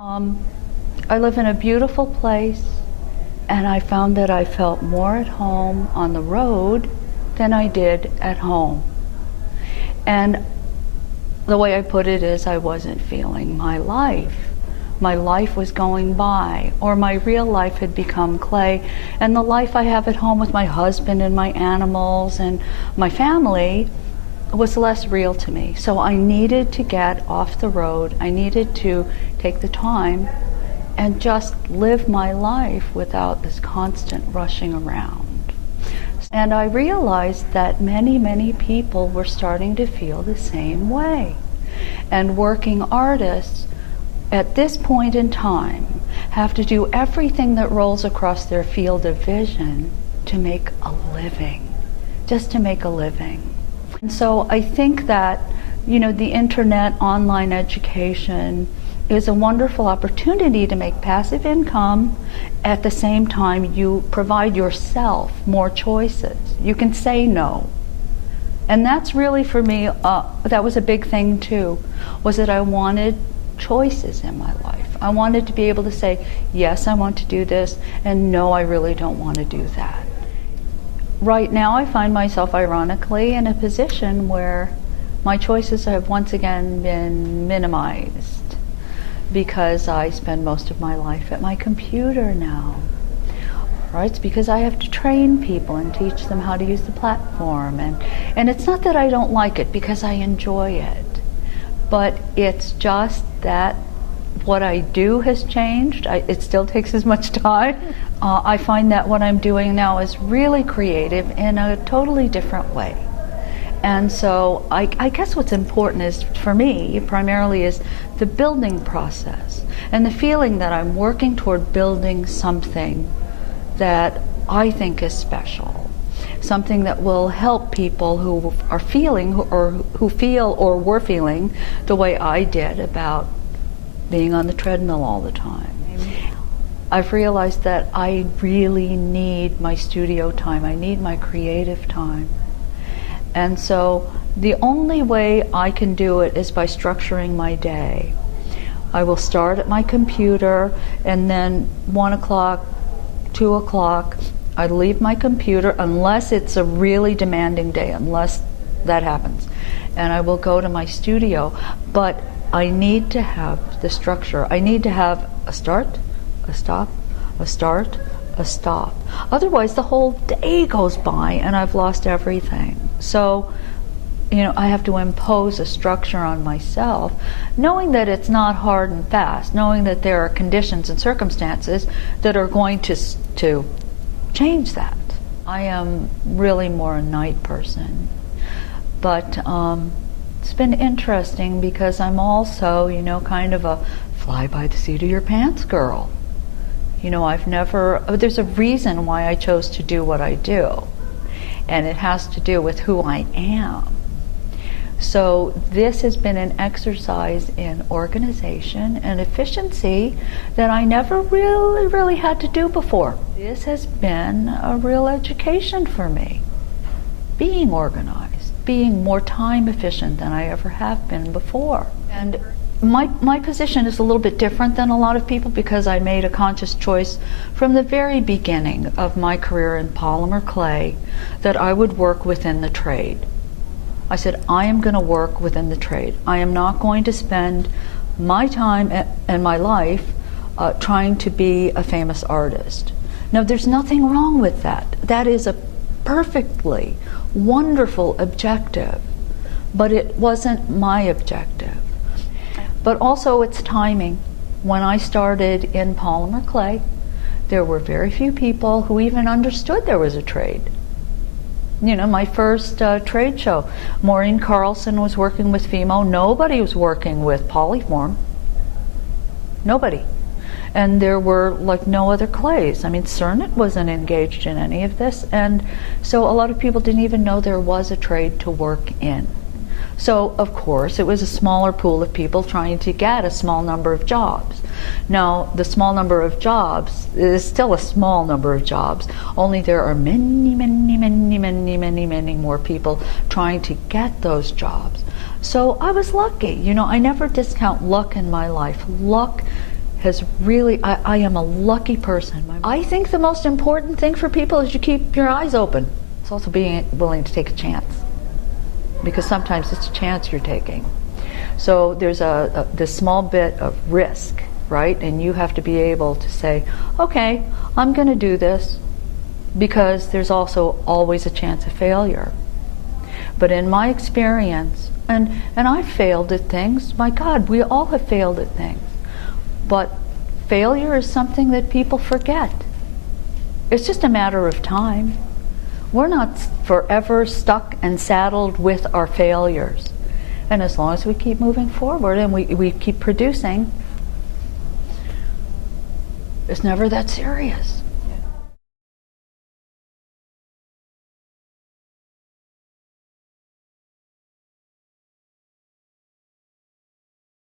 Um, I live in a beautiful place, and I found that I felt more at home on the road than I did at home. And the way I put it is I wasn't feeling my life. My life was going by, or my real life had become clay, and the life I have at home with my husband and my animals and my family was less real to me. So I needed to get off the road. I needed to take the time and just live my life without this constant rushing around. And I realized that many people were starting to feel the same way. And working artists at this point in time have to do everything that rolls across their field of vision to make a living, just to make a living. And so I think that, the internet, online education is a wonderful opportunity to make passive income. At the same time, you provide yourself more choices. You can say no. And that's really, for me, that was a big thing too, was that I wanted choices in my life. I wanted to be able to say, yes, I want to do this, and no, I really don't want to do that. Right now, I find myself, ironically, in a position where my choices have once again been minimized because I spend most of my life at my computer now. Right? It's because I have to train people and teach them how to use the platform. And it's not that I don't like it, because I enjoy it. But it's just that what I do has changed. It still takes as much time. I find that what I'm doing now is really creative in a totally different way. And so I guess what's important is, for me, primarily is the building process and the feeling that I'm working toward building something that I think is special, something that will help people who are feeling or who feel or were feeling the way I did about being on the treadmill all the time. I've realized that I really need my studio time. I need my creative time. And so the only way I can do it is by structuring my day. I will start at my computer, and then 1 o'clock, 2 o'clock, I leave my computer, unless it's a really demanding day, unless that happens. And I will go to my studio. But I need to have the structure. I need to have a start, a stop, a start, a stop. Otherwise, the whole day goes by and I've lost everything. So, I have to impose a structure on myself, knowing that it's not hard and fast, knowing that there are conditions and circumstances that are going to change that. I am really more a night person. But it's been interesting because I'm also, kind of a fly by the seat of your pants girl. There's a reason why I chose to do what I do, and it has to do with who I am. So this has been an exercise in organization and efficiency that I never really had to do before. This has been a real education for me, being organized, being more time efficient than I ever have been before. And my position is a little bit different than a lot of people, because I made a conscious choice from the very beginning of my career in polymer clay that I would work within the trade. I said, I am going to work within the trade. I am not going to spend my time and my life trying to be a famous artist. Now, there's nothing wrong with that. That is a perfectly wonderful objective, but it wasn't my objective. But also it's timing. When I started in polymer clay, there were very few people who even understood there was a trade. My first trade show, Maureen Carlson was working with Fimo. Nobody was working with polyform. Nobody. And there were no other clays. Cernit wasn't engaged in any of this. And so a lot of people didn't even know there was a trade to work in. So, of course, it was a smaller pool of people trying to get a small number of jobs. Now, the small number of jobs is still a small number of jobs, only there are many more people trying to get those jobs. So I was lucky. I never discount luck in my life. Luck has really, I am a lucky person. I think the most important thing for people is you keep your eyes open. It's also being willing to take a chance, because sometimes it's a chance you're taking. So there's this small bit of risk, right? And you have to be able to say, okay, I'm going to do this, because there's also always a chance of failure. But in my experience, and I've failed at things, my God, we all have failed at things. But failure is something that people forget. It's just a matter of time. We're not forever stuck and saddled with our failures. And as long as we keep moving forward and we keep producing, it's never that serious.